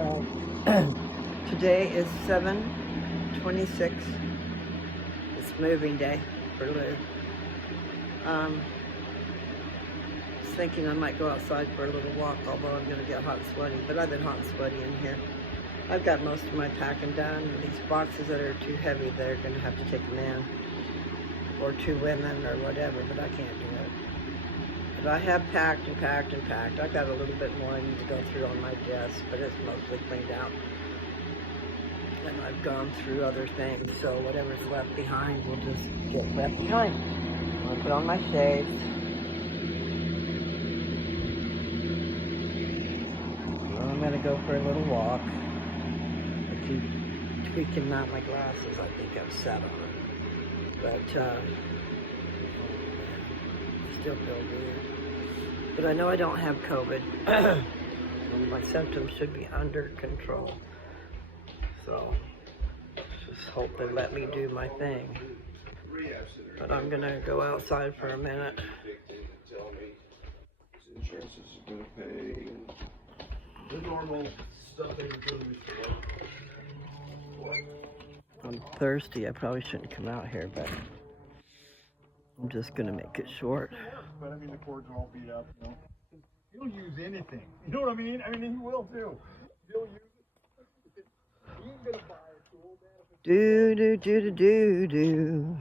home. Today is 7/26. It's moving day for Lou. Was thinking I might go outside for a little walk, although I'm going to get hot and sweaty. But I've been hot and sweaty in here. I've got most of my packing done. These boxes that are too heavy, they're going to have to take a man or two women or whatever, but I can't do it. But I have packed and packed and packed. I've got a little bit more I need to go through on my desk, but it's mostly cleaned out. And I've gone through other things, so whatever's left behind will just get left behind. I'm going to put on my shades. I'm going to go for a little walk. I keep tweaking out my glasses. I think I've set on them. But, still feel weird. But I know I don't have COVID. My symptoms should be under control. So, just hope they let me do my thing. But I'm going to go outside for a minute. Insurance is going to pay the normal stuff they do. I'm thirsty. I probably shouldn't come out here, but I'm just going to make it short. But I mean, the cords are all beat up, you know. He'll use anything. You know what I mean? I mean, he will too. He'll use it. He ain't gonna buy a tool, man. Do, do, do, do, do, do.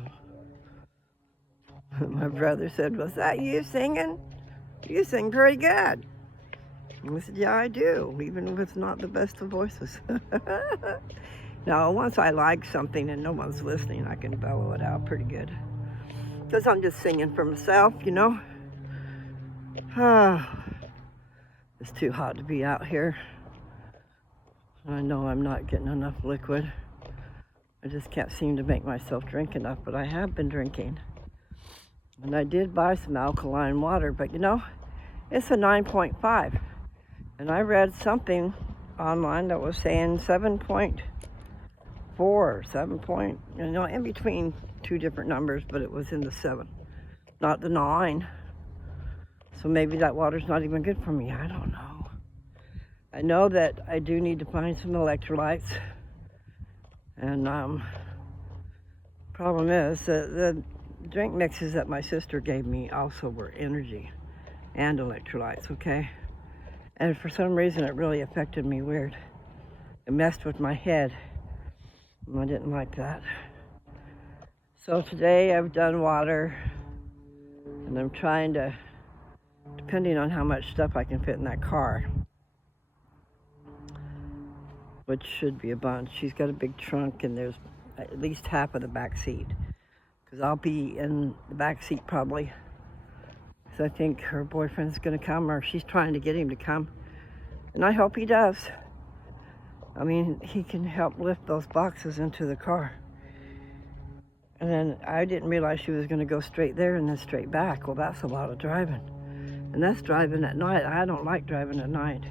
My brother said, "Was that you singing? You sing pretty good." I said, "Yeah, I do, even with not the best of voices." No, once I like something and no one's listening, I can bellow it out pretty good. Because I'm just singing for myself, you know. It's too hot to be out here. I know I'm not getting enough liquid. I just can't seem to make myself drink enough, but I have been drinking. And I did buy some alkaline water, but you know, it's a 9.5. And I read something online that was saying 7.4, 7 point, you know, in between two different numbers, but it was in the 7, not the 9. So maybe that water's not even good for me. I don't know. I know that I do need to find some electrolytes. And problem is the drink mixes that my sister gave me also were energy and electrolytes, okay? And for some reason it really affected me weird. It messed with my head. And I didn't like that. So today I've done water, and I'm trying to, depending on how much stuff I can fit in that car, which should be a bunch. She's got a big trunk, and there's at least half of the back seat, because I'll be in the back seat probably, because I think her boyfriend's going to come, or she's trying to get him to come, and I hope he does. I mean, he can help lift those boxes into the car. And then I didn't realize she was going to go straight there and then straight back. Well, that's a lot of driving. And that's driving at night. I don't like driving at night.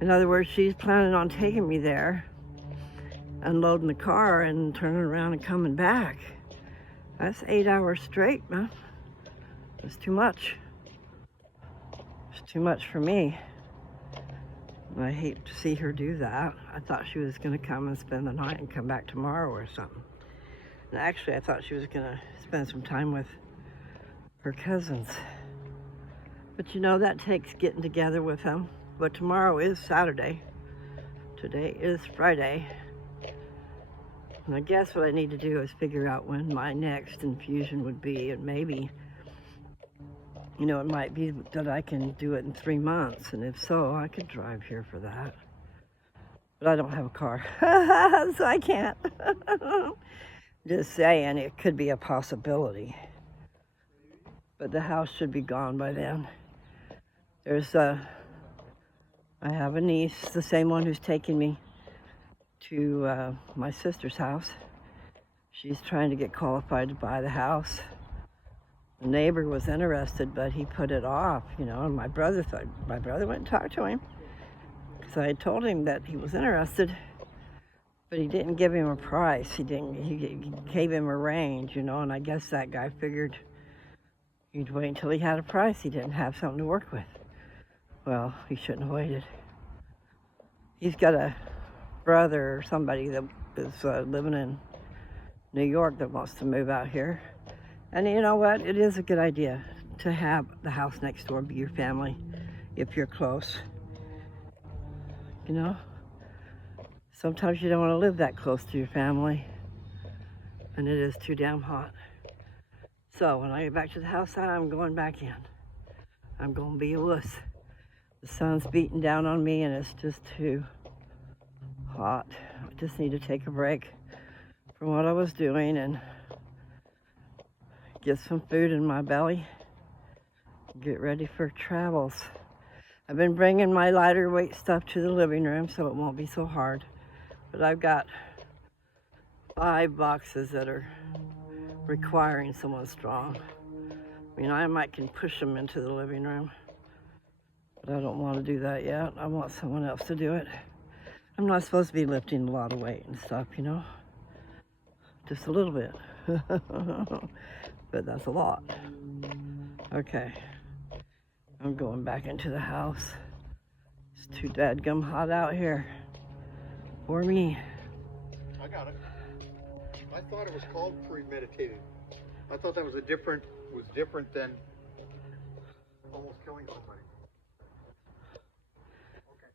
In other words, she's planning on taking me there, unloading the car, and turning around and coming back. That's 8 hours straight, man. That's too much. It's too much for me. And I hate to see her do that. I thought she was going to come and spend the night and come back tomorrow or something. And actually, I thought she was going to spend some time with her cousins. But you know, that takes getting together with them. But tomorrow is Saturday. Today is Friday. And I guess what I need to do is figure out when my next infusion would be. And maybe, you know, it might be that I can do it in 3 months. And if so, I could drive here for that. But I don't have a car, so I can't. Just saying, it could be a possibility. But the house should be gone by then. I have a niece, the same one who's taking me to my sister's house. She's trying to get qualified to buy the house. The neighbor was interested, but he put it off, you know, and my brother went and talked to him. Because I had told him that he was interested. But he didn't give him a price. He gave him a range, you know, and I guess that guy figured he'd wait until he had a price. He didn't have something to work with. Well, he shouldn't have waited. He's got a brother or somebody that is living in New York that wants to move out here. And you know what? It is a good idea to have the house next door be your family if you're close. You know? Sometimes you don't want to live that close to your family, and it is too damn hot. So when I get back to the house, I'm going back in. I'm going to be a wuss. The sun's beating down on me, and it's just too hot. I just need to take a break from what I was doing and get some food in my belly. Get ready for travels. I've been bringing my lighter weight stuff to the living room so it won't be so hard. But I've got 5 boxes that are requiring someone strong. I mean, I might can push them into the living room, but I don't want to do that yet. I want someone else to do it. I'm not supposed to be lifting a lot of weight and stuff, you know? Just a little bit. But that's a lot. Okay. I'm going back into the house. It's too dadgum hot out here for me. I got it. I thought it was called premeditated. I thought that was different than almost killing somebody. Okay.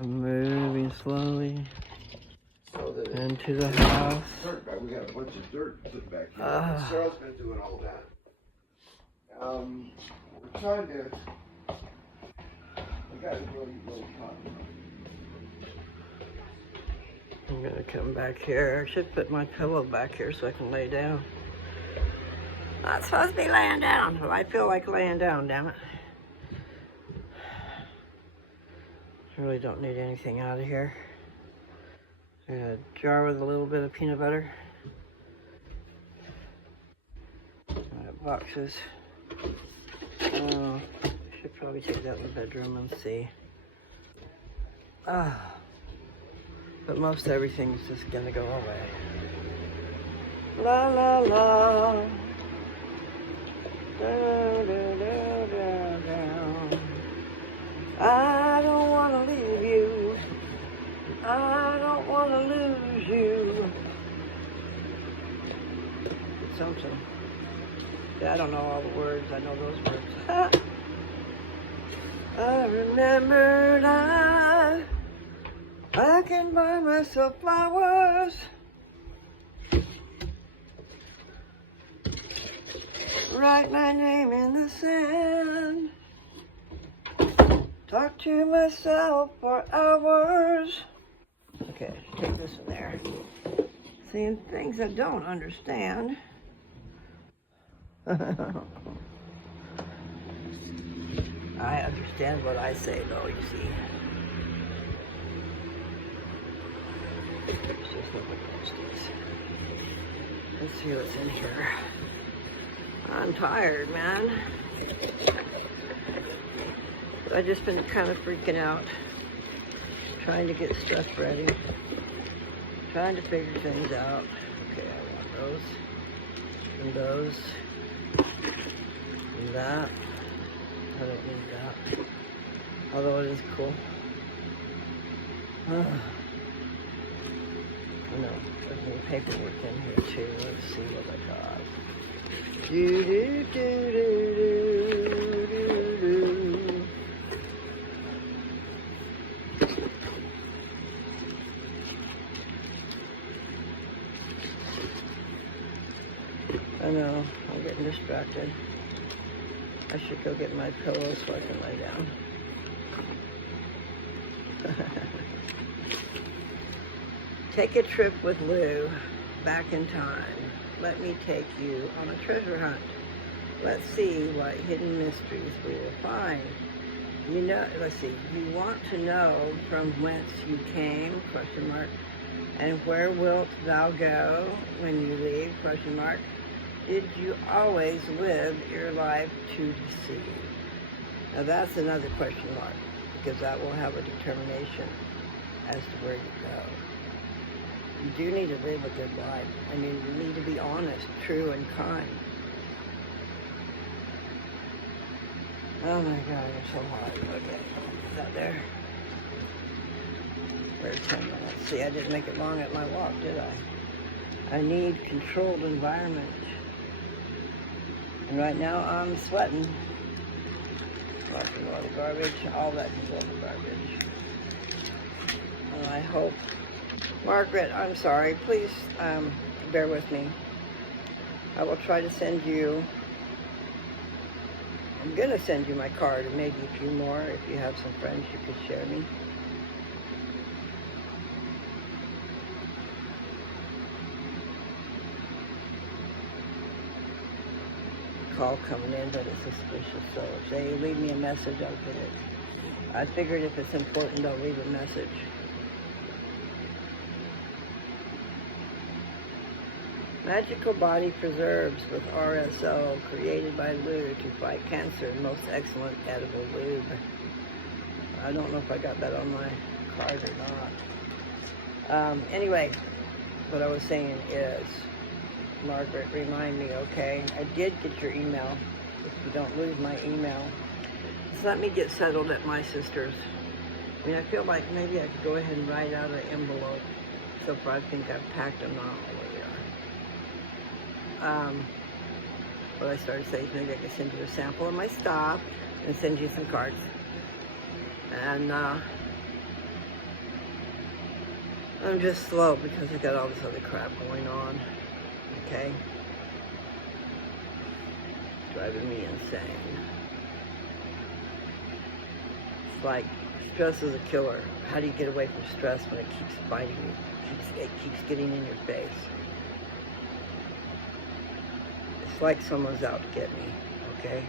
I'm moving slowly So that into the house. dirt back. We got a bunch of dirt put back here. Sarah's been doing all that. We're trying to. We got to really hot. I'm gonna come back here. I should put my pillow back here so I can lay down. Not supposed to be laying down, but I feel like laying down, damn it. I really don't need anything out of here. A jar with a little bit of peanut butter. Boxes. Should probably take that in the bedroom and see. But most everything's just gonna go away. La la la. Da, da, da, da, da. I don't wanna leave you. I don't wanna lose you. It's something. Yeah, I don't know all the words. I know those words. I remembered I can buy myself flowers. Write my name in the sand. Talk to myself for hours. Okay, take this in there. Seeing things I don't understand. I understand what I say, though, you see. Let's just look at these. Let's see what's in here. I'm tired, man. I've just been kind of freaking out, trying to get stuff ready, trying to figure things out. Okay, I want those, and those, and that. I don't need that, although it is cool. I know, there's more paperwork in here too. Let's see what I got. Do do do do do do. I know, I'm getting distracted. I should go get my pillow so I can lay down. Take a trip with Lou back in time. Let me take you on a treasure hunt. Let's see what hidden mysteries we will find. You know, let's see, you want to know from whence you came, ? And where wilt thou go when you leave, ? Did you always live your life to deceive? Now that's another question mark, because that will have a determination as to where you go. You do need to live a good life. I mean, you need to be honest, true, and kind. Oh my God, I'm so hot. Okay, is that there? For 10 minutes. See, I didn't make it long at my walk, did I? I need controlled environment. And right now I'm sweating. Walking all the garbage, all that controlled garbage. And I hope, Margaret, I'm sorry, please bear with me. I will try to send you, I'm gonna send you my card and maybe a few more if you have some friends you could share me. Call coming in, but it's suspicious, so if they leave me a message, I'll get it. I figured if it's important, I'll leave a message. Magical Body Preserves with RSO, created by Lou to fight cancer, most excellent edible lube. I don't know if I got that on my card or not. Anyway, what I was saying is, Margaret, remind me, okay? I did get your email. If you don't lose my email, just let me get settled at my sister's. I mean, I feel like maybe I could go ahead and write out an envelope. So far, I think I've packed them all over here. What I started saying is maybe I could send you a sample of my stuff and send you some cards. And I'm just slow because I got all this other crap going on. Okay? Driving me insane. It's like stress is a killer. How do you get away from stress when it keeps biting you? It keeps getting in your face. It's like someone's out to get me, okay?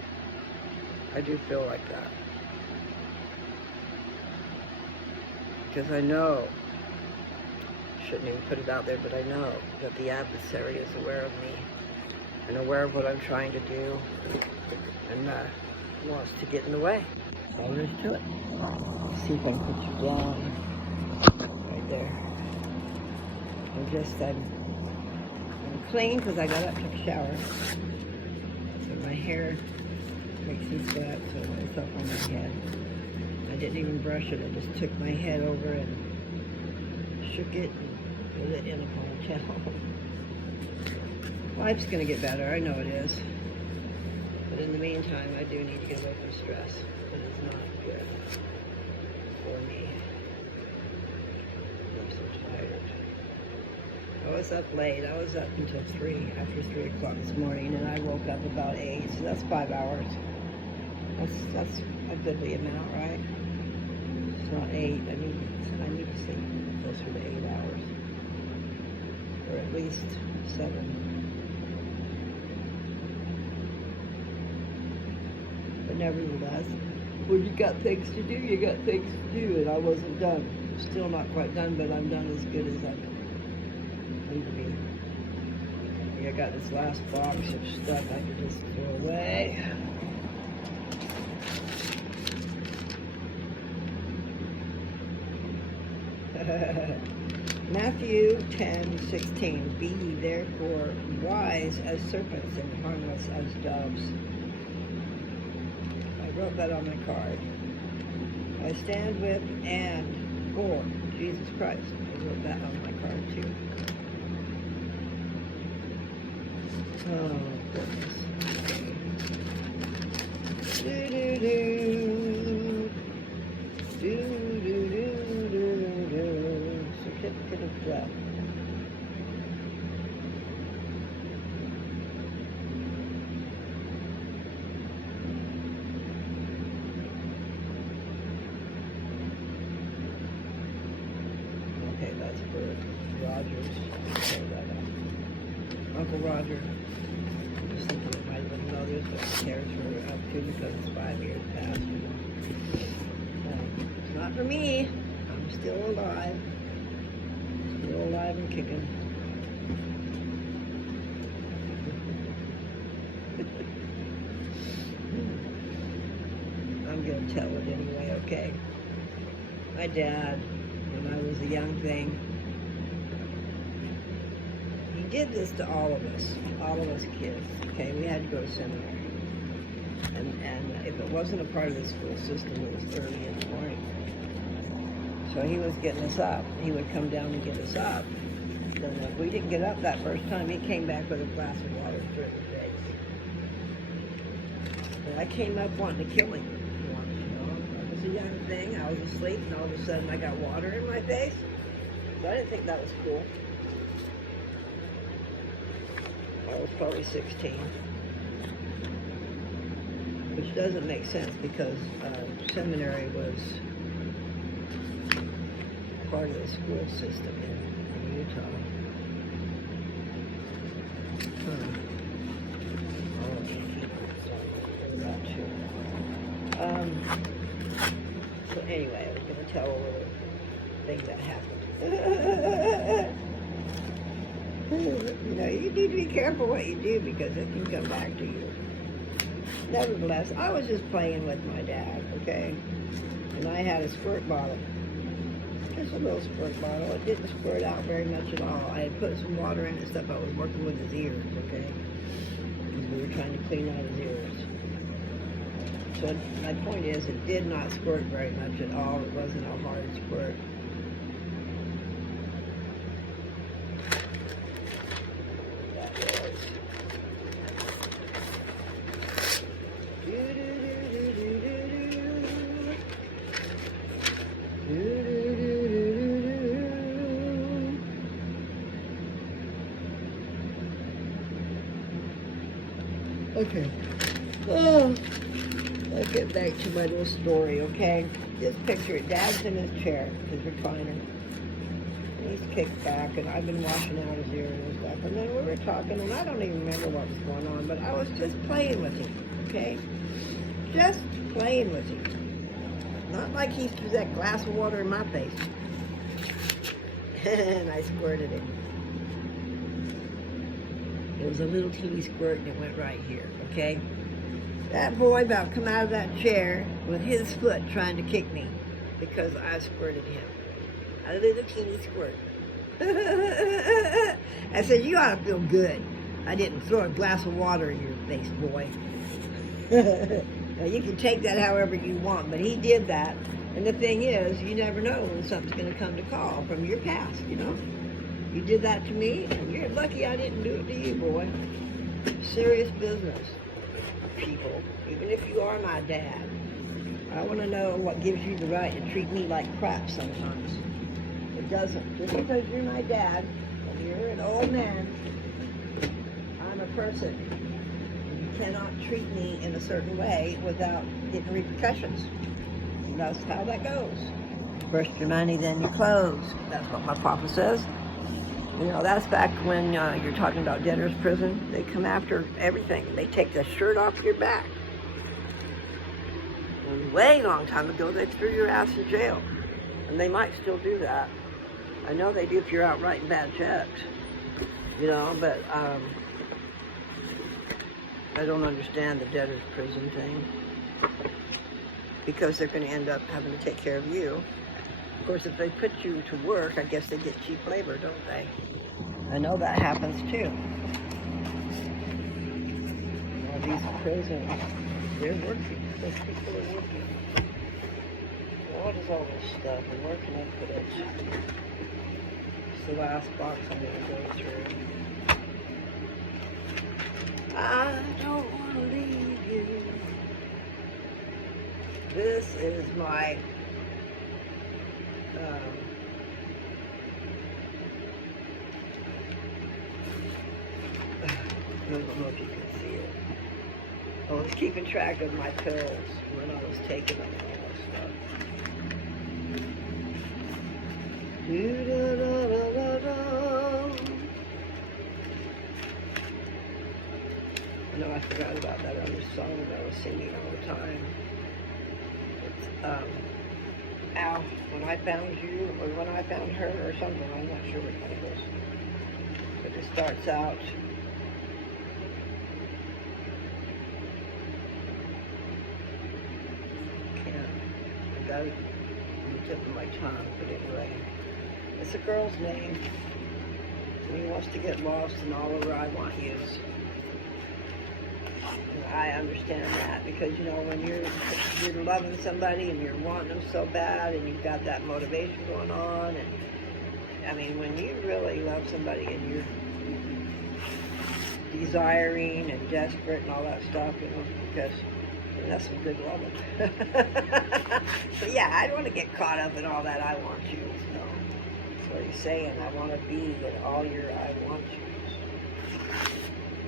I do feel like that. Because I know, shouldn't even put it out there, but I know that the adversary is aware of me and aware of what I'm trying to do and wants to get in the way. That's all there is to it. See if I can put you down right there. I'm clean because I got up, took a shower. So my hair makes me sweat, so it's up on my head. I didn't even brush it. I just took my head over and shook it and put it in a ponytail. Life's gonna get better, I know it is. But in the meantime, I do need to get away from stress. It is not good for me. I'm so tired. I was up late. I was up until after 3 o'clock this morning, and I woke up about 8, so that's 5 hours. That's a goodly amount, right? It's not 8. I need to sleep closer to 8 hours. Or at least 7. But nevertheless, when you got things to do, you got things to do, and I wasn't done. Still not quite done, but I'm done as good as I need to be. I got this last box of stuff I could just throw away. Matthew 10:16. Be ye therefore wise as serpents and harmless as doves. I wrote that on my card. I stand with and for Jesus Christ. I wrote that on my card too. Oh, goodness. Certificate of death. Okay, that's for Rogers. Uncle Roger. I'm just thinking it might have been mothers, but who cares for up to because it's 5 years past. It's not for me. I'm still alive. Still alive and kicking. I'm gonna tell it anyway, okay? My dad, when I was a young thing, he did this to all of us kids, okay? We had to go to seminary. And if it wasn't a part of the school system, it was early in the morning. So he was getting us up. He would come down and get us up. And if we didn't get up that first time, he came back with a glass of water through the face. And I came up wanting to kill him. I was a young thing. I was asleep, and all of a sudden I got water in my face. So I didn't think that was cool. I was probably 16. Which doesn't make sense because seminary was part of the school system in Utah. So anyway, I was going to tell a little thing that happened. You know, you need to be careful what you do because it can come back to you. Nevertheless, I was just playing with my dad, okay? And I had a squirt bottle. Just a little squirt bottle. It didn't squirt out very much at all. I had put some water in and stuff. I was working with his ears, okay? Because we were trying to clean out his ears. So my point is, it did not squirt very much at all. It wasn't a hard squirt. That was. Okay. Oh, let's get back to my little story, okay? Just picture it. Dad's in his chair, his recliner. And he's kicked back, and I've been washing out his ears and stuff. And then we were talking, and I don't even remember what was going on, but I was just playing with him, okay? Just playing with him. Not like he threw that glass of water in my face. And I squirted him. It was a little teeny squirt and it went right here, okay? That boy about come out of that chair with his foot trying to kick me because I squirted him. A little teeny squirt. I said, you ought to feel good. I didn't throw a glass of water in your face, boy. Now, you can take that however you want, but he did that. And the thing is, you never know when something's going to come to call from your past, you know? You did that to me, and you're lucky I didn't do it to you, boy. Serious business, people. Even if you are my dad, I want to know what gives you the right to treat me like crap sometimes. It doesn't. Just because you're my dad, and you're an old man, I'm a person. You cannot treat me in a certain way without getting repercussions. And that's how that goes. First your money, then your clothes. That's what my papa says. You know, that's back when you're talking about debtor's prison. They come after everything. They take the shirt off your back. And way long time ago, they threw your ass in jail. And they might still do that. I know they do if you're out writing bad checks. You know, but I don't understand the debtor's prison thing. Because they're going to end up having to take care of you. Of course, if they put you to work, I guess they get cheap labor, don't they? I know that happens too. All these prisons, they're working. Those people are working. What is all this stuff and where can I put it? It's the last box I'm going to go through. I don't want to leave you. This is my I don't know if you can see it. I was keeping track of my pills when I was taking them and all that stuff. I know I forgot about that other song that I was singing all the time. It's, Ow, When I Found You, or When I Found Her, or something. I'm not sure which one it is. But it starts out, I got it on the tip of my tongue, but anyway. It's a girl's name. And he wants to get lost in all over I Want Yous. And I understand that because, you know, when you're loving somebody and you're wanting them so bad and you've got that motivation going on, and I mean, when you really love somebody and you're desiring and desperate and all that stuff, you know, because that's some good loving. So yeah, I don't want to get caught up in all that I want you, you know. That's what he's saying. I want to be in all your I want yous.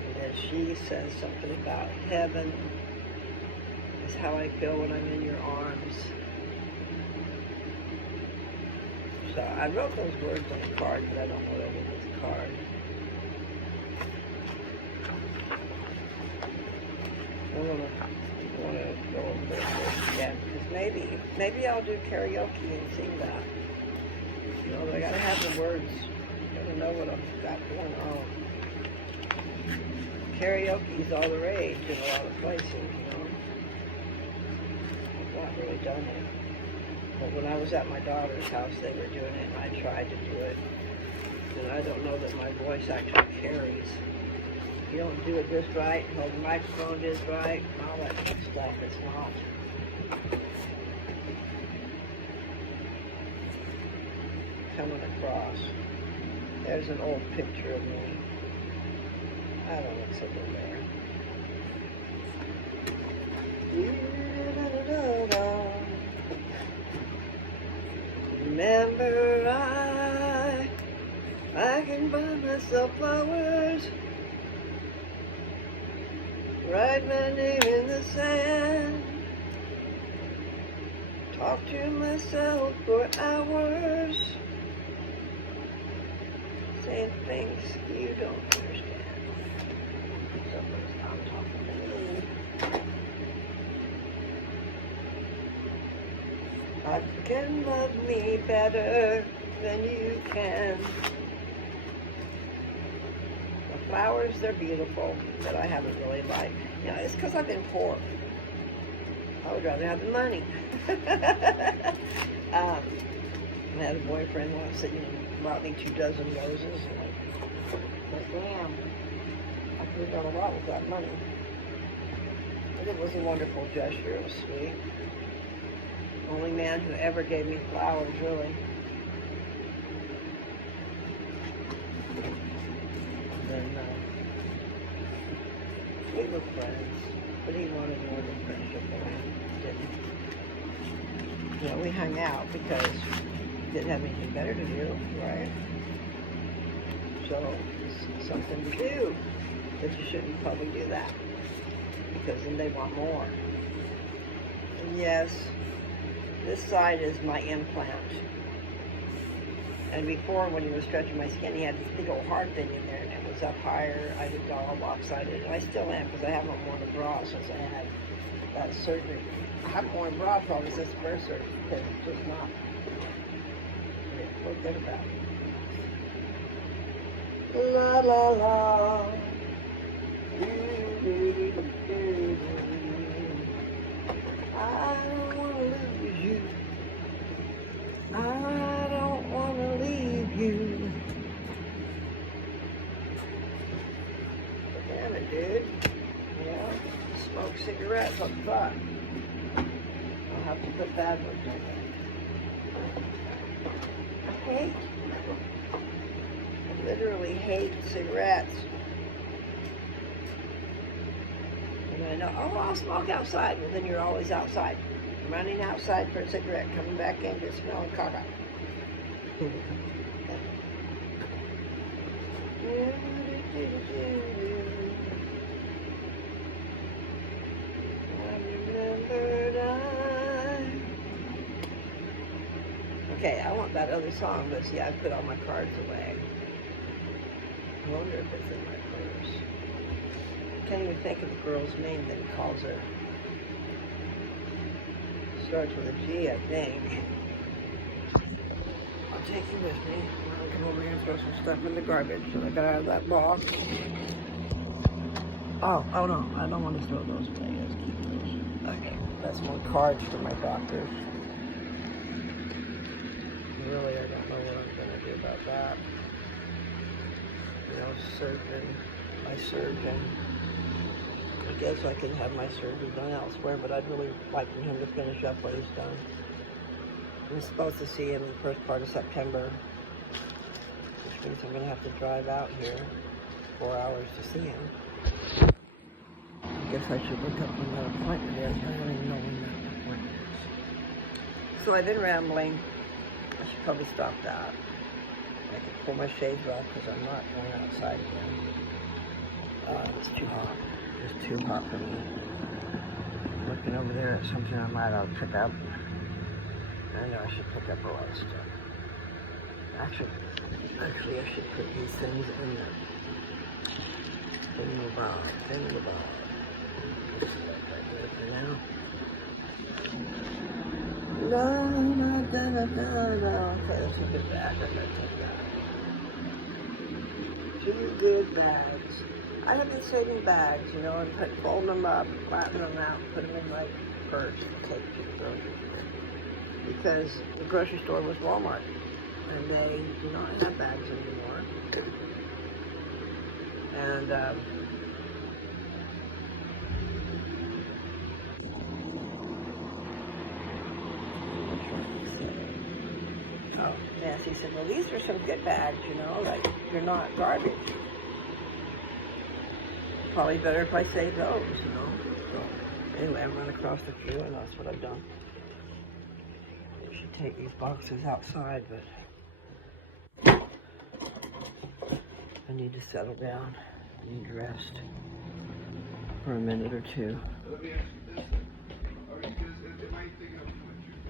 And then she says something about heaven is how I feel when I'm in your arms. So I wrote those words on a card, but I don't know what I did with the card. I want to go over those words again, because maybe I'll do karaoke and sing that. You know, but I gotta have the words. I gotta know what I've got going on. Karaoke's all the rage in a lot of places, you know. I've not really done it. But when I was at my daughter's house, they were doing it, and I tried to do it. And I don't know that my voice actually carries. If you don't do it just right, hold the microphone just right, and all that kind of stuff, it's not. Coming across. There's an old picture of me. I don't look so good there. Remember, I can buy myself flowers, write my name in the sand, talk to myself for hours, saying things you don't understand. Somebody's not talking to me. I can love me better than you can. The flowers, they're beautiful, but I haven't really liked. You know, it's because I've been poor. I would rather have the money. I had a boyfriend once that, you know, bought me 2 dozen roses, and I thought, damn, I could have done a lot with that money. But it was a wonderful gesture. It was sweet. Only man who ever gave me flowers, really. And then we were friends, but he wanted more than friendship, but I didn't. You know, we hung out because we didn't have anything better to do, right? So it's something to do, but you shouldn't probably do that because then they want more. And yes, this side is my implant. And before, when he was stretching my skin, he had this big old hard thing in there, and it was up higher. I was all lopsided, and I still am, because I haven't worn a bra since I had that surgery. I haven't worn a bra probably since birth surgery, because it's just not. Forget about it. La la la. I don't want to lose you. I don't want to leave you. But damn it, dude. You know, smoke cigarettes on the butt. I'll have to put bad ones on there. I literally hate cigarettes. And I know, oh, I'll smoke outside. Well, then you're always outside. Running outside for a cigarette, coming back in, just smelling caca. Okay, I want that other song, but see, I put all my cards away. I wonder if it's in my purse. I can't even think of the girl's name that he calls her. Starts with a G, I think. I'll take you with me. I'll come over here and throw some stuff in the garbage that I got out of that box. Oh no, I don't want to throw those away. Let's keep those. Okay, that's more cards for my doctor. Really, I don't know what I'm going to do about that. You know, surgeon, my surgeon. guess I can have my surgery done elsewhere, but I'd really like for him to finish up what he's done. I'm supposed to see him in the first part of September, which means I'm going to have to drive out here 4 hours to see him. I guess I should look up when that appointment is. I don't even know when that appointment is. So I've been rambling. I should probably stop that. I can pull my shades off because I'm not going outside again. It's too hot. It's too hot for me. I'm looking over there at something I might ought to pick up. I know I should pick up a lot of stuff. Actually, I should put these things in the box. In the box. Just like I did for now. No. Okay, that's a good bag. I'm gonna take that. 2 good bags. I have been saving bags, you know, and fold them up, flatten them out, put them in my purse, and take to the grocery store. Because the grocery store was Walmart, and they do not have bags anymore. And oh, Nancy said, well, these are some good bags, you know, like they're not garbage. Probably better if I save those, you know. So anyway, I run across a few, and that's what I've done. I should take these boxes outside, but I need to settle down. I need to rest for a minute or two. Let me ask you this then. Are you guys, am I thinking of what you've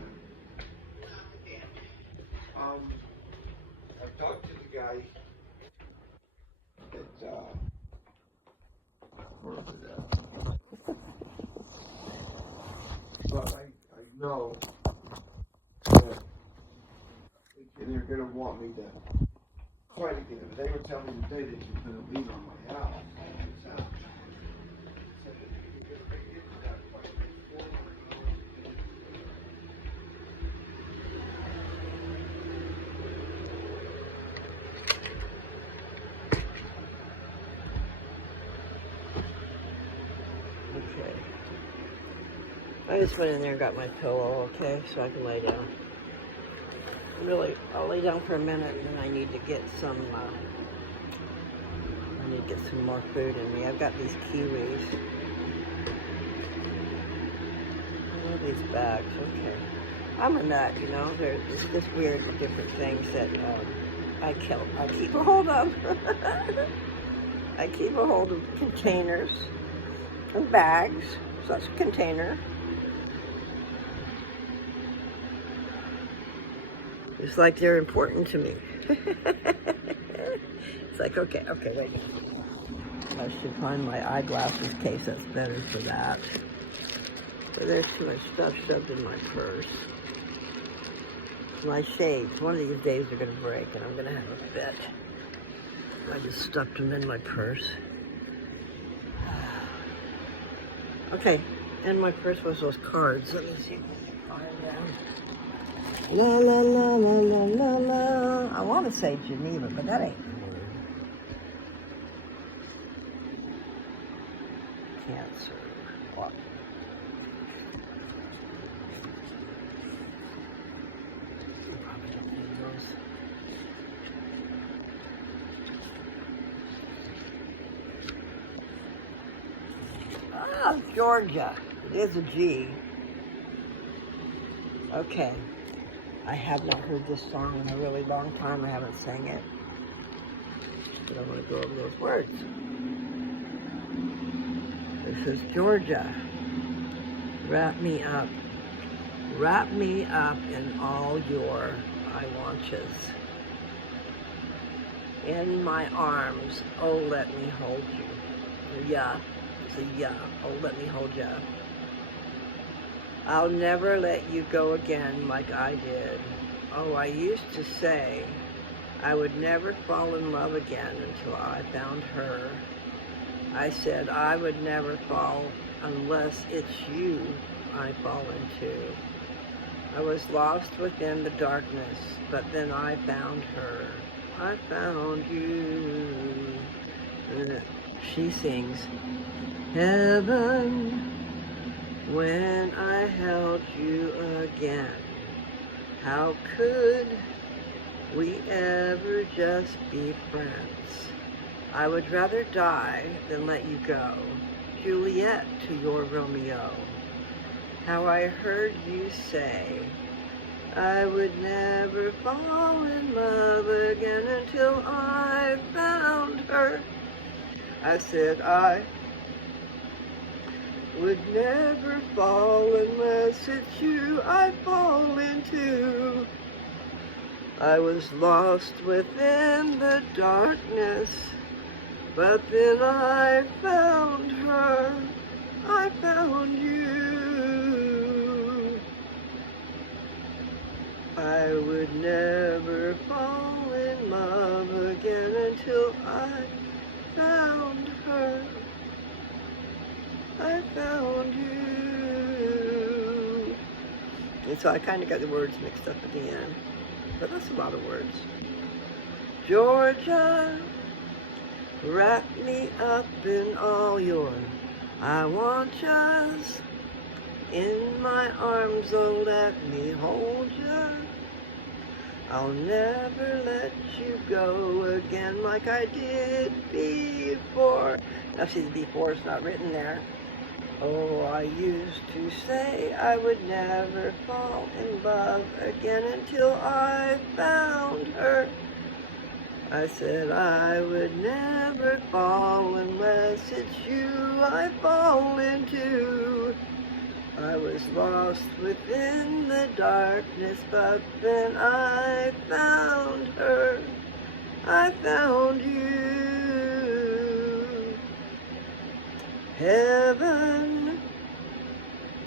done? I've talked to the guy that, where is it at? But I know that they're going to want me to try to get it. They were telling me today that you're going to leave on my house. Okay. I just went in there and got my pillow, okay, so I can lay down. Really, I'll lay down for a minute, and then I need to get some more food in me. I've got these kiwis. I love these bags, okay. I'm a nut, you know, there's just weird different things that I keep a hold of. I keep a hold of containers and bags, so that's a container. It's like they're important to me. It's like, okay, wait. I should find my eyeglasses case that's better for that. But there's too much stuff shoved in my purse. My shades, one of these days they're gonna break and I'm gonna have a fit. I just stuffed them in my purse. Okay, and my purse was those cards. Let me see if I can find them. La la la la la la la. I want to say Geneva, but that ain't the word. Cancer. What? You probably don't need those. Ah, Georgia. It is a G. Okay. I have not heard this song in a really long time. I haven't sang it. But I want to go over those words. This is Georgia. Wrap me up. Wrap me up in all your I wantches. In my arms, oh, let me hold you. Yeah. It's a yeah. Oh, let me hold you. I'll never let you go again like I did. Oh, I used to say I would never fall in love again until I found her. I said I would never fall unless it's you I fall into. I was lost within the darkness, but then I found her. I found you. she sings, heaven, when I held you again, how could we ever just be friends? I would rather die than let you go. Juliet to your Romeo. How I heard you say, I would never fall in love again until I found her. I said I would never fall unless it's you I fall into. I was lost within the darkness, but then I found her. I found you. I would never fall in love again until I found her. I found you. And so I kind of got the words mixed up at the end, but that's a lot of words. Georgia, wrap me up in all your I want yous. In my arms, oh, let me hold you. I'll never let you go again like I did before. Now see, the before is not written there. Oh, I used to say I would never fall in love again until I found her. I said I would never fall unless it's you I fall into. I was lost within the darkness, but then I found her. I found you. Heaven,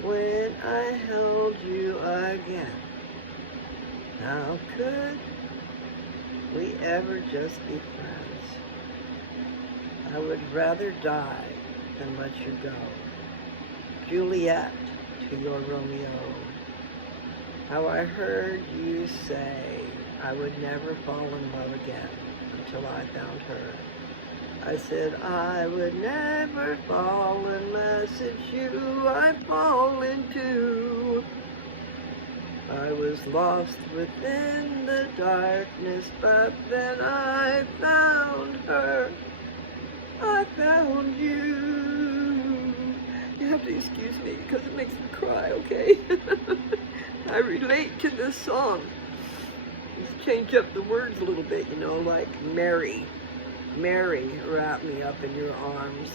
when I held you again. How could we ever just be friends? I would rather die than let you go. Juliet to your Romeo. How I heard you say I would never fall in love again until I found her. I said I would never fall unless it's you I fall into. I was lost within the darkness, but then I found her. I found you. You have to excuse me because it makes me cry, okay? I relate to this song. Just change up the words a little bit, you know, like Mary. Mary, wrap me up in your arms.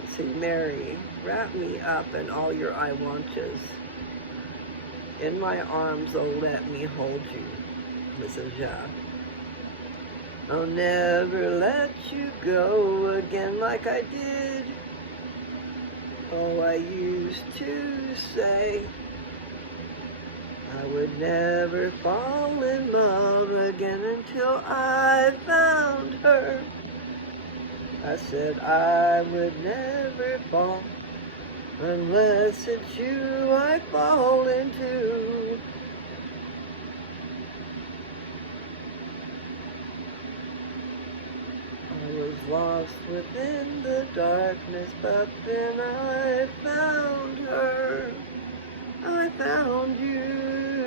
Let's see, Mary, wrap me up in all your I want yous. In my arms, oh, let me hold you. This is Ja. I'll never let you go again like I did. Oh, I used to say I would never fall in love again until I found her. I said I would never fall unless it's you I fall into. I was lost within the darkness, but then I found her. I found you.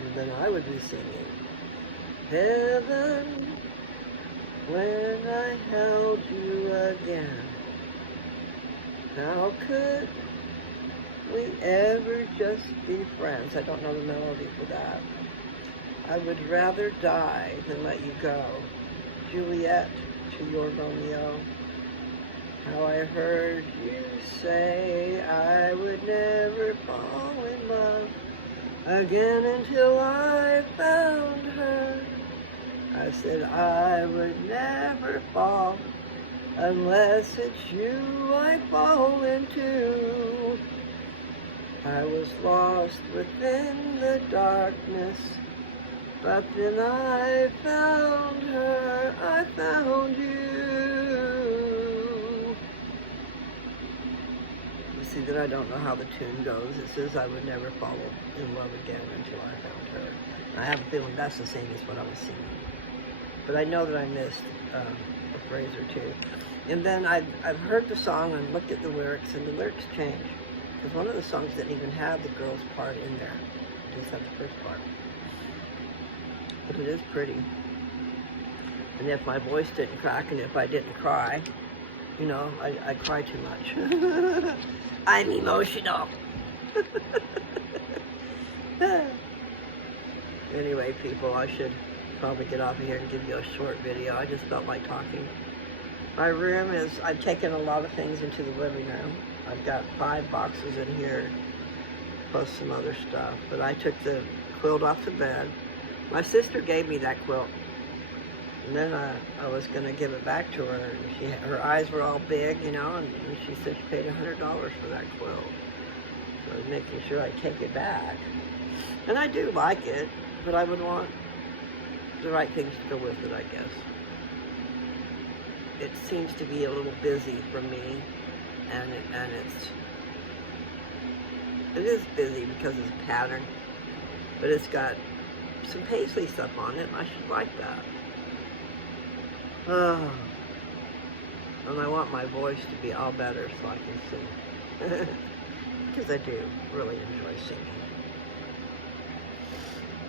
And then I would be singing, heaven, when I held you again. How could we ever just be friends? I don't know the melody for that. I would rather die than let you go. Juliet to your Romeo. How I heard you say I would never fall in love again until I found her. I said I would never fall unless it's you I fall into. I was lost within the darkness, but then I found her. I found you. You see that I don't know how the tune goes. It says I would never fall in love again until I found her. I have a feeling that's the same as what I was singing. but I know that I missed a phrase or two. And then I've heard the song and looked at the lyrics, and the lyrics change. Because one of the songs didn't even have the girl's part in there. It just had the first part. But it is pretty. And if my voice didn't crack and if I didn't cry, you know, I cry too much. I'm emotional. Anyway, people, I should probably get off of here and give you a short video. I just felt like talking. My room is, I've taken a lot of things into the living room. I've got 5 boxes in here, plus some other stuff. But I took the quilt off the bed. My sister gave me that quilt. And then I was going to give it back to her. Her eyes were all big, you know, and she said she paid $100 for that quilt. So I was making sure I take it back. And I do like it, but I would want the right things to go with it, I guess. It seems to be a little busy for me, and it is busy because it's a pattern, but it's got some paisley stuff on it, and I should like that. And I want my voice to be all better so I can sing, because I do really enjoy singing.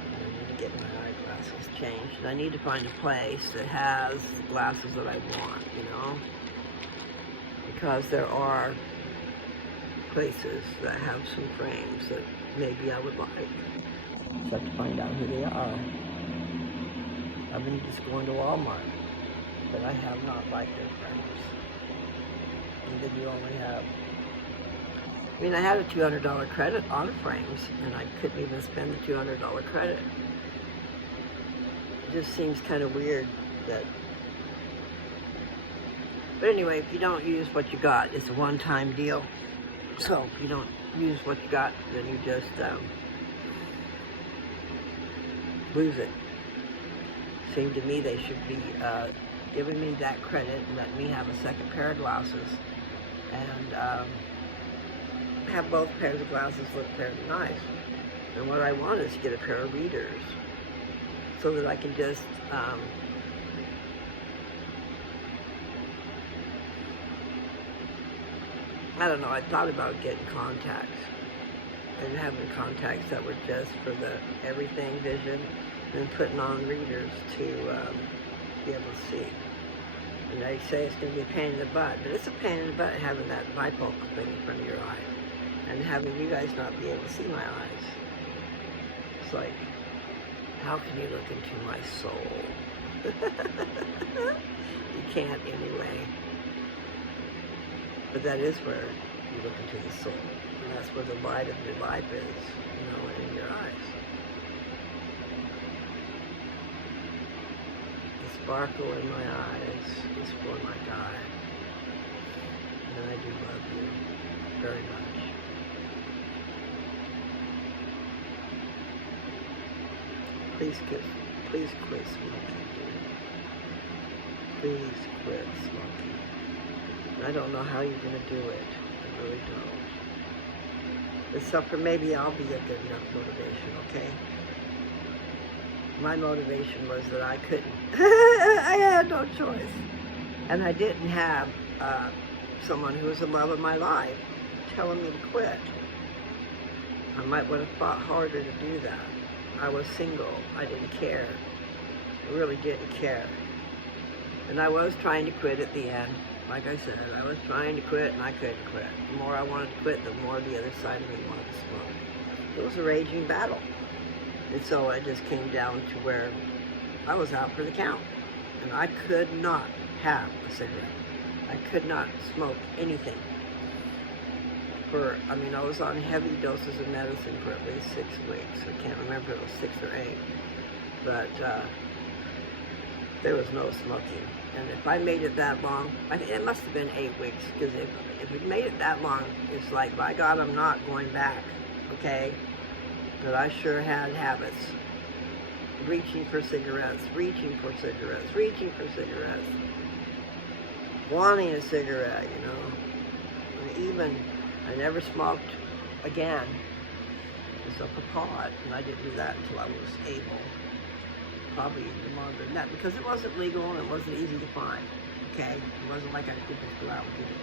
I need to get my eyeglasses changed, and I need to find a place that has the glasses that I want, you know, because there are places that have some frames that maybe I would like. Just have to find out who they are. I've been just going to Walmart, but I have not liked their frames. And then you only have, I mean, I had a $200 credit on frames, and I couldn't even spend the $200 credit. It just seems kind of weird that, but anyway, if you don't use what you got, it's a one-time deal. So if you don't use what you got, then you just lose it. Seemed to me they should be giving me that credit and letting me have a second pair of glasses, and have both pairs of glasses look very nice. And what I want is to get a pair of readers so that I can just I don't know, I thought about getting contacts and having contacts that were just for the everything vision, and putting on readers to be able to see. And they say it's going to be a pain in the butt, but it's a pain in the butt having that bifocal thing in front of your eye and having you guys not be able to see my eyes. It's like, how can you look into my soul? You can't anyway. But that is where you look into the soul. And that's where the light of your life is, you know, in your eyes. The sparkle in my eyes is for my God. And I do love you very much. Please quit smoking, dude. Please quit smoking. I don't know how you're going to do it. I really don't. Except for maybe I'll be a good enough motivation, okay? My motivation was that I couldn't. I had no choice. And I didn't have someone who was the love of my life telling me to quit. I might would have fought harder to do that. I was single. I didn't care. I really didn't care. And I was trying to quit at the end. Like I said, I was trying to quit and I couldn't quit. The more I wanted to quit, the more the other side of me wanted to smoke. It was a raging battle. And so I just came down to where I was out for the count. And I could not have a cigarette. I could not smoke anything. I was on heavy doses of medicine for at least 6 weeks. I can't remember if it was 6 or 8. But there was no smoking. And if I made it that long, it must have been 8 weeks, because if it made it that long, it's like, by God, I'm not going back, okay? But I sure had habits. Reaching for cigarettes, reaching for cigarettes, reaching for cigarettes. Wanting a cigarette, you know. And even, I never smoked again. Except for pot, and I didn't do that until I was able. probably even longer than that, because it wasn't legal and it wasn't easy to find. Okay, it wasn't like I could just go out and get it.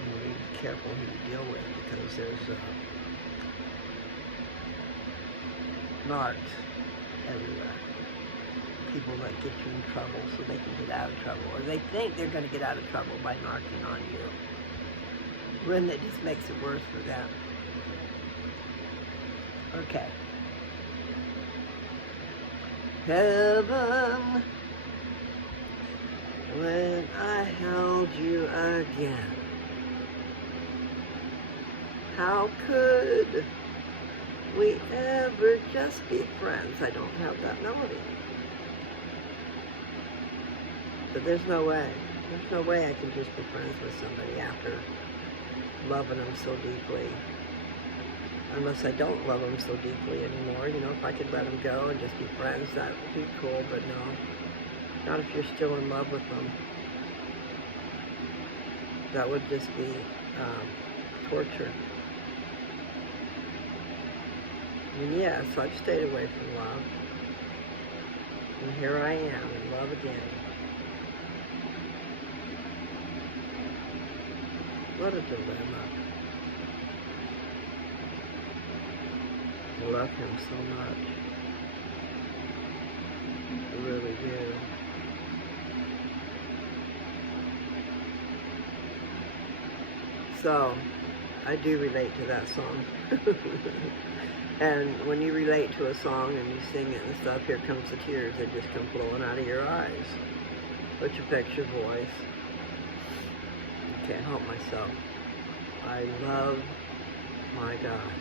You need to be careful who you deal with, because there's narcs everywhere. People that get you in trouble so they can get out of trouble, or they think they're going to get out of trouble by narking on you, when it just makes it worse for them. Okay. Heaven, when I held you again, how could we ever just be friends? I don't have that melody. But there's no way. There's no way I can just be friends with somebody after loving them so deeply. Unless I don't love them so deeply anymore. You know, if I could let them go and just be friends, that would be cool. But no, not if you're still in love with them. That would just be torture. And yeah, so I've stayed away from love. And here I am in love again. What a dilemma. I love him so much. I really do. So, I do relate to that song. And when you relate to a song and you sing it and stuff, here comes the tears. They just come flowing out of your eyes, which affects your voice. Can't help myself. I love my God.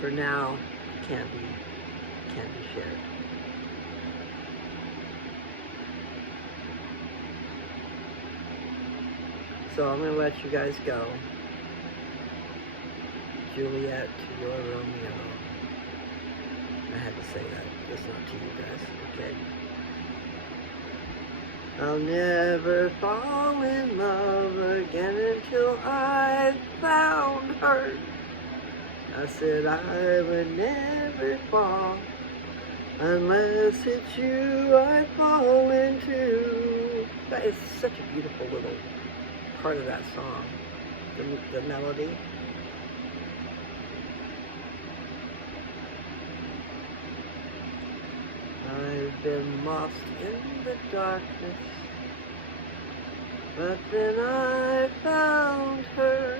For now, can't be shared. So I'm gonna let you guys go. Juliet to your Romeo. I had to say that. It's not to you guys, okay? I'll never fall in love again until I've found her. I said I would never fall unless it's you I fall into. That is such a beautiful little part of that song, the melody. I've been lost in the darkness, but then I found her,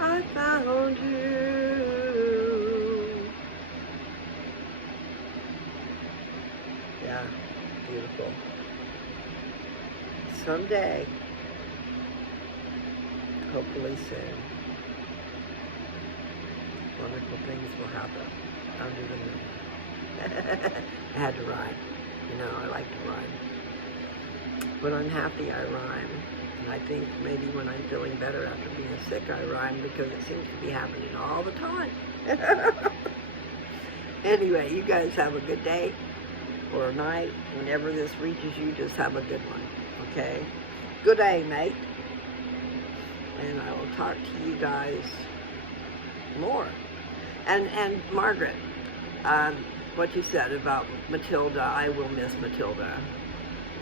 I found you. Yeah, beautiful. Someday, hopefully soon, wonderful things will happen under the moon. I had to rhyme. You know, I like to rhyme. When I'm happy, I rhyme. And I think maybe when I'm feeling better after being sick, I rhyme because it seems to be happening all the time. Anyway, you guys have a good day or night. Whenever this reaches you, just have a good one. Okay? Good day, mate. And I will talk to you guys more. And Margaret, what you said about Matilda, I will miss Matilda.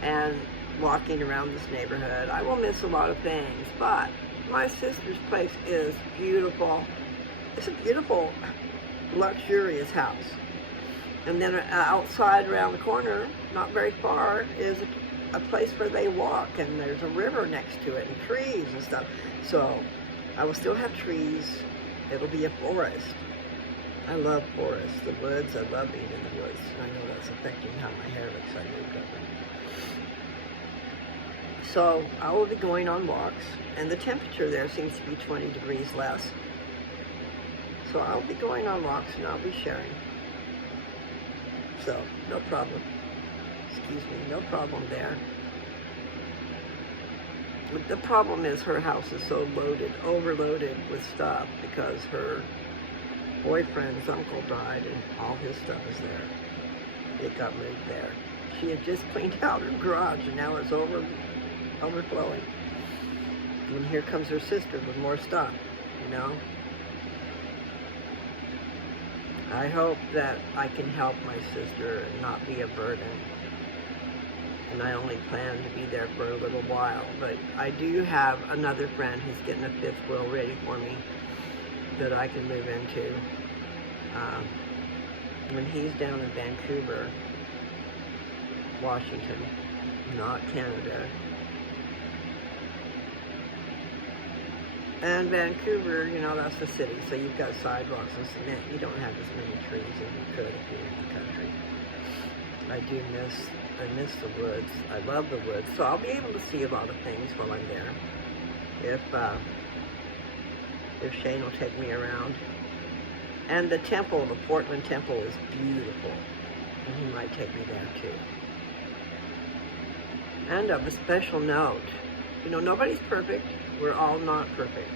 And walking around this neighborhood, I will miss a lot of things, but my sister's place is beautiful. It's a beautiful, luxurious house. And then outside around the corner, not very far, is a place where they walk, and there's a river next to it and trees and stuff. So I will still have trees. It'll be a forest. I love forests, the woods. I love being in the woods. I know that's affecting how my hair looks. I moved over. So I will be going on walks, and the temperature there seems to be 20 degrees less. So I'll be going on walks and I'll be sharing. So no problem. Excuse me, no problem there. The problem is her house is so loaded, overloaded with stuff because her boyfriend's uncle died and all his stuff is there. It got moved there. She had just cleaned out her garage and now it's overflowing. And here comes her sister with more stuff, you know? I hope that I can help my sister and not be a burden. And I only plan to be there for a little while. But I do have another friend who's getting a fifth will ready for me that I can move into. When he's down in Vancouver, Washington, not Canada. And Vancouver, you know, that's the city, so you've got sidewalks and cement. You don't have as many trees as you could if you're in the country. I miss the woods. I love the woods, so I'll be able to see a lot of things while I'm there. If Shane will take me around. And the temple, the Portland Temple, is beautiful, and he might take me there too. And of a special note, you know, nobody's perfect. We're all not perfect.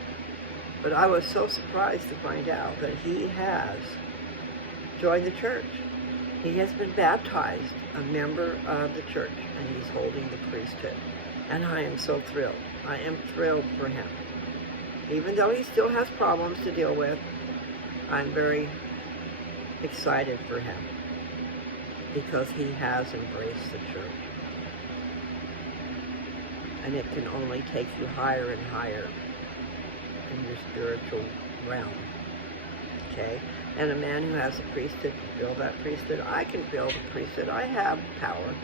But I was so surprised to find out that he has joined the church. He has been baptized, a member of the church, and he's holding the priesthood. And I am so thrilled. I am thrilled for him. Even though he still has problems to deal with, I'm very excited for him because he has embraced the church. And it can only take you higher and higher in your spiritual realm. Okay? And a man who has a priesthood can fill that priesthood. I can fill the priesthood. I have power,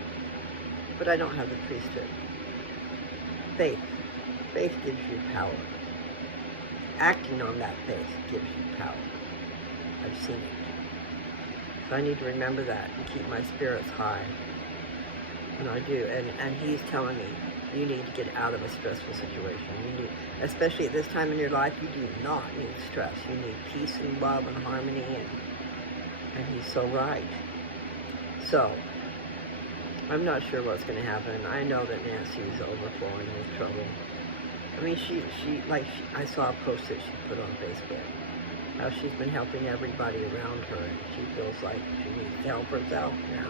but I don't have the priesthood. Faith. Faith gives you power. Acting on that faith gives you power. I've seen it. So I need to remember that and keep my spirits high. And I do. And he's telling me, you need to get out of a stressful situation. You need, especially at this time in your life, you do not need stress. You need peace and love and harmony. And he's so right. So, I'm not sure what's going to happen. I know that Nancy's overflowing with trouble. I mean, I saw a post that she put on Facebook. How she's been helping everybody around her, and she feels like she needs to help herself now.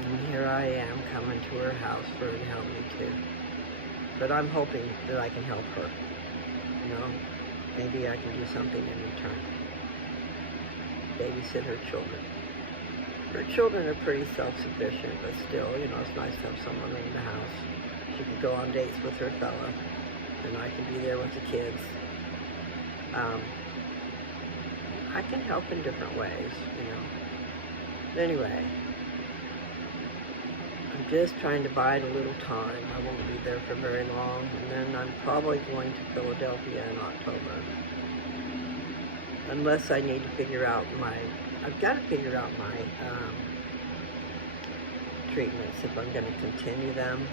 And here I am coming to her house for her to help me too. But I'm hoping that I can help her. You know, maybe I can do something in return. Babysit her children. Her children are pretty self-sufficient, but still, you know, it's nice to have someone in the house. She could go on dates with her fella, and I can be there with the kids. I can help in different ways, you know. But anyway, I'm just trying to bide a little time. I won't be there for very long, and then I'm probably going to Philadelphia in October. Unless I need to figure out I've got to figure out my treatments if I'm going to continue them.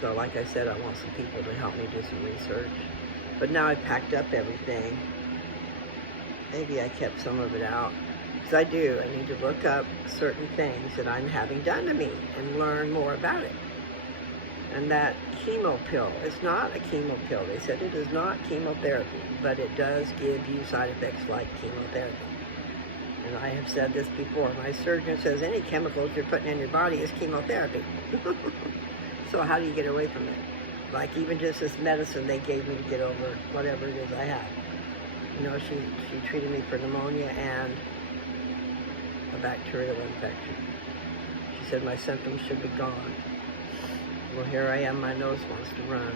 So like I said, I want some people to help me do some research. But now I packed up everything. Maybe I kept some of it out. Because I do. I need to look up certain things that I'm having done to me and learn more about it. And that chemo pill, it's not a chemo pill. They said it is not chemotherapy, but it does give you side effects like chemotherapy. And I have said this before. My surgeon says any chemicals you're putting in your body is chemotherapy. So how do you get away from it? Like even just this medicine they gave me to get over whatever it is I have. You know, she treated me for pneumonia and a bacterial infection. She said my symptoms should be gone. Well, here I am, my nose wants to run.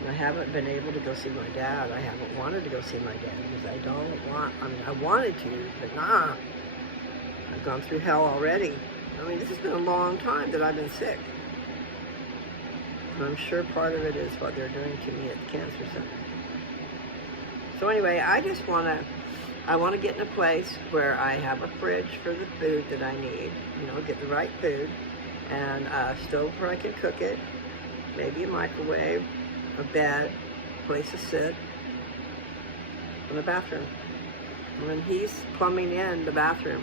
And I haven't been able to go see my dad. I haven't wanted to go see my dad because I wanted to, but nah. I've gone through hell already. I mean, this has been a long time that I've been sick. And I'm sure part of it is what they're doing to me at the cancer center. So anyway, I want to get in a place where I have a fridge for the food that I need, you know, get the right food, and a stove where I can cook it, maybe a microwave, a bed, place to sit, and a bathroom. And when he's plumbing in the bathroom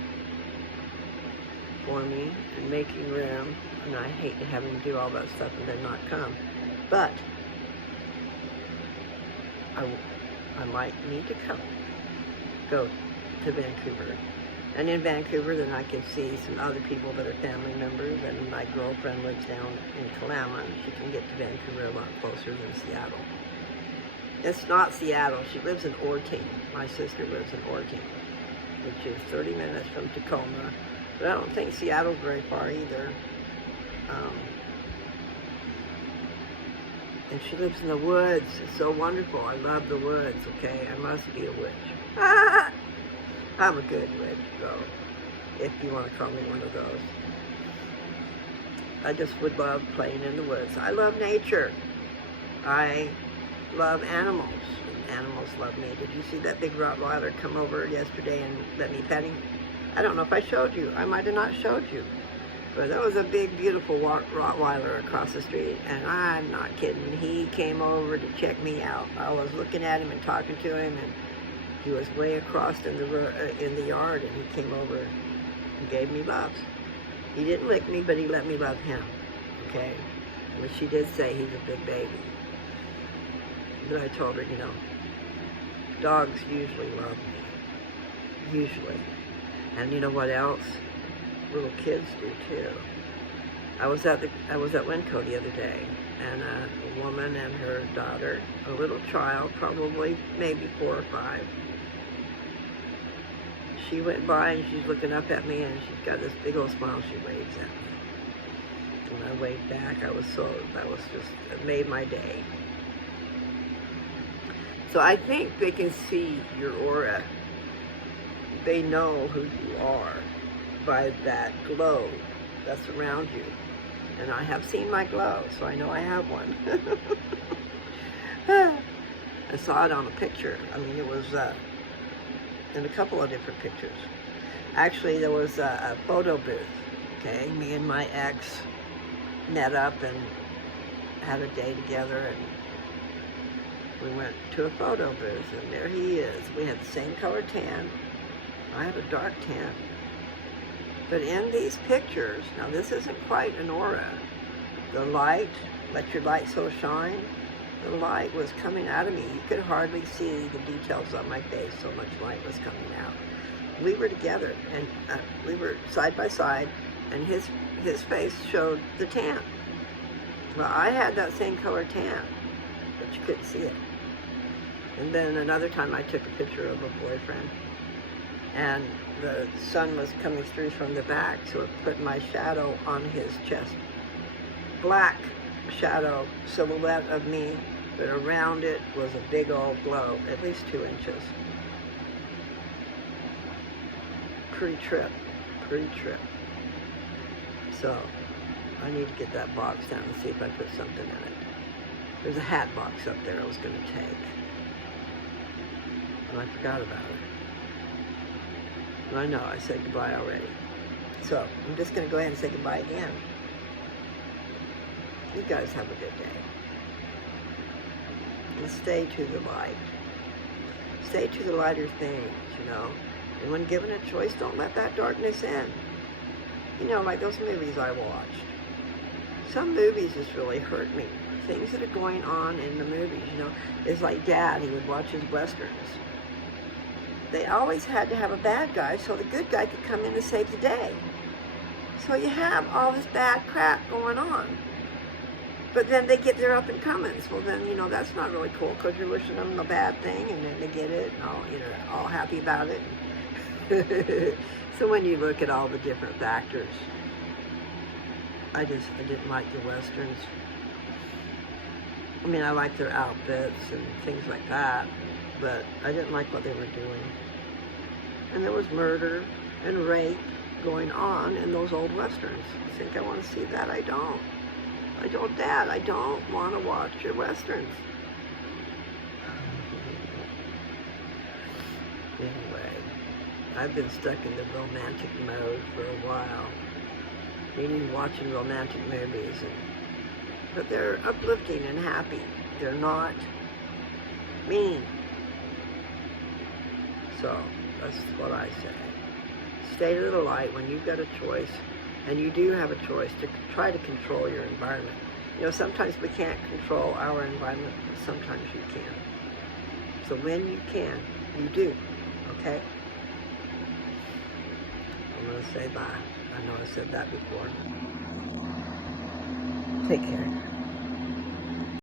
for me and making room, and I hate having to do all that stuff and then not come, but I might need to go to Vancouver. And in Vancouver, then I can see some other people that are family members, and my girlfriend lives down in Kalama, and she can get to Vancouver a lot closer than Seattle. It's not Seattle. She lives in Orting. My sister lives in Orting, which is 30 minutes from Tacoma. But I don't think Seattle's very far either. And she lives in the woods. It's so wonderful. I love the woods, okay? I must be a witch. I'm a good witch, though, if you want to call me one of those. I just would love playing in the woods. I love nature. I love animals. Animals love me. Did you see that big Rottweiler come over yesterday and let me pet him? I don't know if I showed you. I might have not showed you. But that was a big, beautiful Rottweiler across the street, and I'm not kidding. He came over to check me out. I was looking at him and talking to him, and he was way across in the yard, and he came over and gave me love. He didn't lick me, but he let me love him, okay? But she did say he's a big baby. But I told her, you know, dogs usually love me, usually. And you know what else? Little kids do too. I was at Winco the other day, and a woman and her daughter, a little child, probably maybe 4 or 5. She went by and she's looking up at me, and she's got this big old smile. She waves at me. When I waved back, that was just, it made my day. So I think they can see your aura. They know who you are by that glow that's around you. And I have seen my glow, so I know I have one. I saw it on a picture. I mean, it was in a couple of different pictures. Actually, there was a photo booth, okay? Me and my ex met up and had a day together, and we went to a photo booth, and there he is. We had the same color tan. I had a dark tan. But in these pictures, now this isn't quite an aura. The light, let your light so shine, the light was coming out of me. You could hardly see the details on my face, so much light was coming out. We were together, and we were side by side, and his face showed the tan. Well, I had that same color tan, but you couldn't see it. And then another time I took a picture of a boyfriend, and the sun was coming through from the back, so it put my shadow on his chest. Black shadow silhouette of me, but around it was a big old glow, at least 2 inches. Pretty trip. So I need to get that box down and see if I put something in it. There's a hat box up there I was going to take, and I forgot about it. I know, I said goodbye already. So, I'm just going to go ahead and say goodbye again. You guys have a good day. And stay to the light. Stay to the lighter things, you know. And when given a choice, don't let that darkness in. You know, like those movies I watched. Some movies just really hurt me. Things that are going on in the movies, you know. It's like Dad, he would watch his Westerns. They always had to have a bad guy so the good guy could come in and save the day. So you have all this bad crap going on. But then they get their up and comings. Well then, you know, that's not really cool because you're wishing them the bad thing, and then they get it and all, you know, all happy about it. So when you look at all the different factors, I didn't like the Westerns. I mean, I liked their outfits and things like that, but I didn't like what they were doing. And there was murder and rape going on in those old Westerns. You think I want to see that? I don't. I told Dad, I don't want to watch your Westerns. Anyway, I've been stuck in the romantic mode for a while, meaning watching romantic movies, but they're uplifting and happy. They're not mean. So, that's what I say. Stay to the light when you've got a choice, and you do have a choice to try to control your environment. You know, sometimes we can't control our environment, but sometimes you can. So when you can, you do, okay? I'm going to say bye. I know I said that before. Take care.